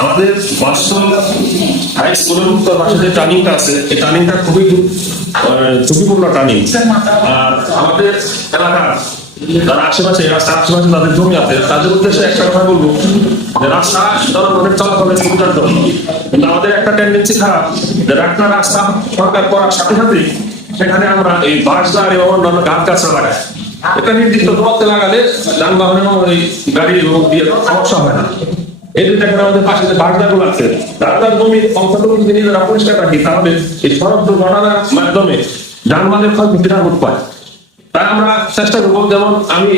আমাদের martial high স্কুলের উত্তর পাশে যে টার্নিংটা আছে, এই টার্নিংটা খুবই ঝুঁকিপূর্ণ টার্নিং। আর আমাদের এলাকার যারা আশেপাশে রাস্তার আশেপাশে তাদের জমি আছে, তাদের উদ্দেশ্যে একটা কথা বলবো যে রাস্তা জনগণের চলাচলের সুবিধার জন্য। কিন্তু আমাদের একটা টেন্ডেন্সি খারাপ যে একটা রাস্তা সরকার করার সাথে সাথে সেখানে আমরা এই বাঁশদার এবং অন্যান্য গাছ গাছরা লাগাই। এটা নির্দিষ্ট দূরত্বে লাগালে যানবাহনের ওই গাড়ি এবং দিয়ে সমস্যা হয় না। এই যে দেখেন আমাদের পাশে যে বাগদাগুলো আছে, তার জমির অংশটুকু যদি নিজেরা পরিষ্কার রাখি তাহলে এই সড়ক দুর্ঘটনার মাধ্যমে যানবাহনের ক্ষয়ক্ষতিটা রোধ পায়। তাই আমরা চেষ্টা করবো, যেমন আমি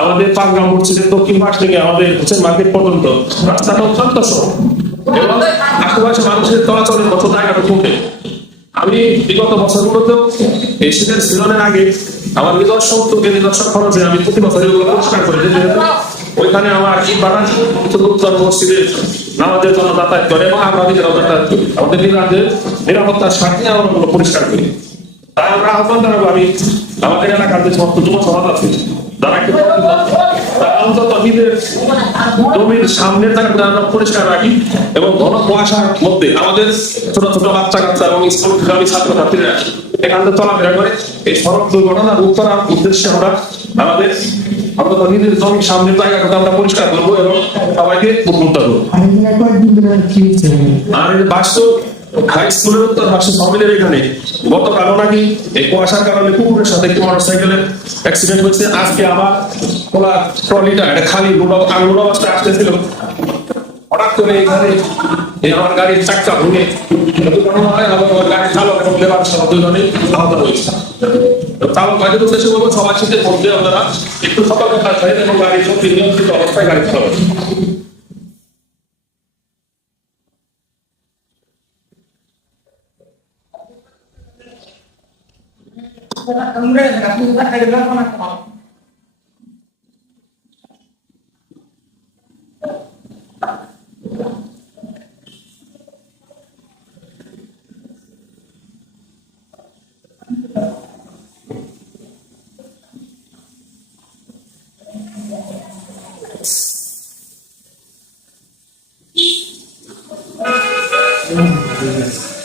আমাদের পাঁচগ্রাম মসজিদের দক্ষিণ পাশ থেকে আমাদের হোসেন মার্কেট পর্যন্ত রাস্তাটা অত্যন্ত সরল এবং আশেপাশে মানুষের চলাচলের মতো জায়গাটা কমে। আমি বিগত বছরগুলোতেও এই শীতের সিজনের আগে আমার নিজস্ব উদ্যোগে নিজস্ব খরচে আমি প্রতি বছর এগুলো পরিষ্কার করে দিতে, ওইখানে আমার এই বাগান উত্তর মসজিদে নামাজের জন্য যাতায়াত করে এবং আমরা নিজেরাও যাতায়াত করি। আমাদের নিরাপত্তার স্বার্থে আমরা ওগুলো পরিষ্কার করি। তাই আমরা আহ্বান জানাবো, আমি আমাদের এলাকার যে সমস্ত যুব সমাজ আছে তারা একটু অন্তত নিজের জমির সামনের জায়গাটা আমরা পরিষ্কার রাখি এবং ঘন কুয়াশার মধ্যে আমাদের ছোট ছোট বাচ্চা কাচ্চা এবং স্কুলগামী ছাত্রছাত্রীরা এখান থেকে চলাফেরা করে। এই সড়ক দুর্ঘটনা রোধ করার উদ্দেশ্যে আমরা আমাদের অন্তত নিজের জমির সামনের জায়গাটা আমরা পরিষ্কার করবো এবং সবাইকে উদ্বুদ্ধ করবো। আর এই বাস্তব হাই স্কুলের উত্তর পাশে সমিলের এখানে গতকালও নাকি এই কুয়াশার কারণে কুকুরের সাথে একটি মোটরসাইকেলের অ্যাক্সিডেন্ট হয়েছে। আজকে আবার খোলা ট্রলিটা এটা খালি আঙুল অবস্থায় আসতেছিল, হঠাৎ করে এখানে আমার গাড়ির চাক্কা ভেঙে দুর্ঘটনা হয়। আবার গাড়ির চালক এবং লেবার সহ দুজনেই আহত হয়েছে। চালক গাড়ির উদ্দেশ্যে বলবো, সবার সাথে মধ্যে আপনারা একটু সতর্ক থাকবেন এবং গাড়ির সত্যি নিয়ন্ত্রিত অবস্থায় গাড়ি চালাবেন। Yes.